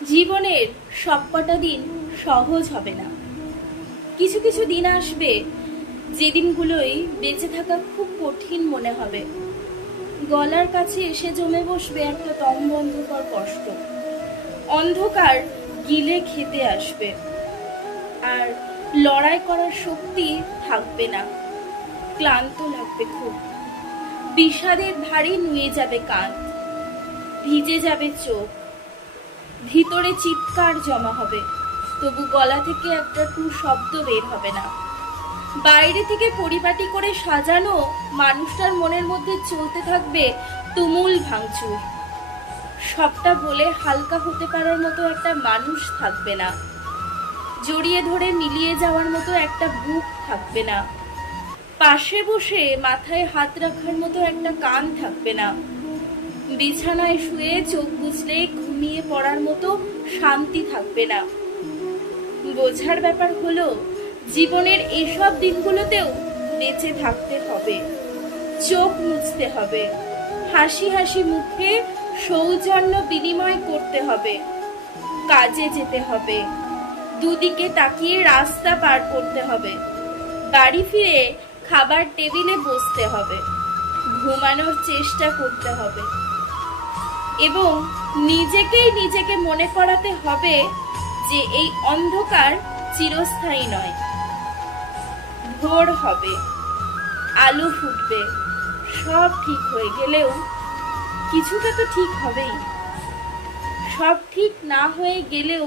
জীবনের সবকটা দিন সহজ হবে না। কিছু কিছু দিন আসবে যে দিনগুলোই বেঁচে থাকা খুব কঠিন মনে হবে। গলার কাছে এসে জমে বসবে একটা দমবন্ধকর কষ্ট। অন্ধকার গিলে খেতে আসবে, আর লড়াই করার শক্তি থাকবে না। ক্লান্ত লাগবে খুব, বিষাদের ভারী নুয়ে যাবে কাঁধ, ভিজে যাবে চোখ, ভিতরে চিৎকার জমা হবে, তবু গলা থেকে একটা টু শব্দ বের হবে না। বাইরে থেকে পরিপাটি করে সাজানো মানুষটার মনের মধ্যে চলতে থাকবে তুমুল ভাঙচুর। সবটা বলে হালকা হতে পারার মতো একটা মানুষ থাকবে না। জড়িয়ে ধরে মিলিয়ে যাওয়ার মতো একটা বুক থাকবে না। পাশে বসে মাথায় হাত রাখার মতো একটা কান থাকবে না। বিছানায় শুয়ে চোখ বুজলে ঘুমিয়ে পড়ার মতো শান্তি থাকবে না। বোঝার ব্যাপার হলো, জীবনের এসব দিনগুলোতেও বেঁচে থাকতে হবে, চোখ মুছতে হবে, হাসি হাসি মুখে সৌজন্য বিনিময় করতে হবে, কাজে যেতে হবে, দুদিকে তাকিয়ে রাস্তা পার করতে হবে, বাড়ি ফিরে খাবার টেবিলে বসতে হবে, ঘুমানোর চেষ্টা করতে হবে এবং নিজেকে মনে করাতে হবে যে এই অন্ধকার চিরস্থায়ী নয়। ভোর হবে, আলো ফুটবে, সব ঠিক হয়ে গেলেও কিছুটা তো ঠিক হবেই। সব ঠিক না হয়ে গেলেও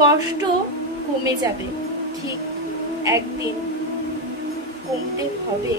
কষ্ট কমে যাবে, ঠিক একদিন কমতে হবে।